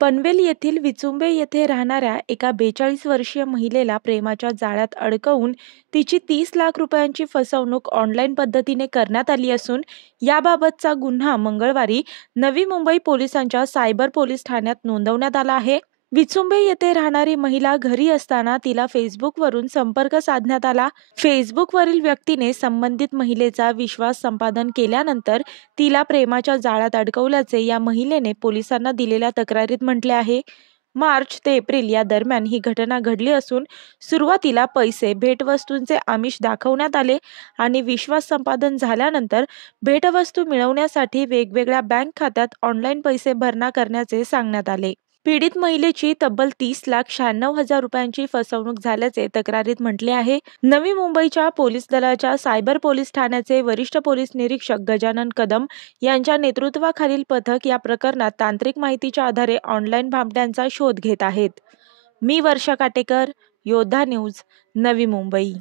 पनवेल येथील विचुंबे येथे राहणाऱ्या एका 42 वर्षीय महिलेला प्रेमाच्या जाळ्यात अडकवून तिची 30 लाख रुपयांची फसवणूक ऑनलाईन पद्धतीने करण्यात आली असून याबाबतचा गुन्हा मंगळवारी नवी मुंबई पोलिसांच्या सायबर पोलीस ठाण्यात नोंदवण्यात आला आहे. विचुंबे येथे राहणारी महिला घरी असताना तिला फेसबुकवरून संपर्क साधण्यात आला. फेसबुकवरील व्यक्तीने संबंधित महिलेचा विश्वास संपादन केल्यानंतर तिला प्रेमाच्या जाळ्यात अडकवल्याचे या महिलेने पोलिसांना दिलेल्या तक्रारीत म्हटले आहे. मार्च ते एप्रिल या दरम्यान ही घटना घडली असून सुरुवातीला पैसे भेटवस्तूंचे आमिष दाखवण्यात आले आणि विश्वास संपादन झाल्यानंतर भेटवस्तू मिळवण्यासाठी वेगवेगळ्या बँक खात्यात ऑनलाईन पैसे भरणा करण्याचे सांगण्यात आले. पीडित महिलेची तब्बल 30,96,000 रुपयांची फसवणूक झाल्याचे तक्रारीत म्हटले आहे. नवी मुंबईच्या पोलीस दलाच्या सायबर पोलीस ठाण्याचे वरिष्ठ पोलीस निरीक्षक गजानन कदम यांच्या नेतृत्वाखालील पथक या प्रकरणात तांत्रिक माहितीच्या आधारे ऑनलाईन भामट्यांचा शोध घेत आहेत. मी वर्षा काटेकर, योद्धा न्यूज, नवी मुंबई.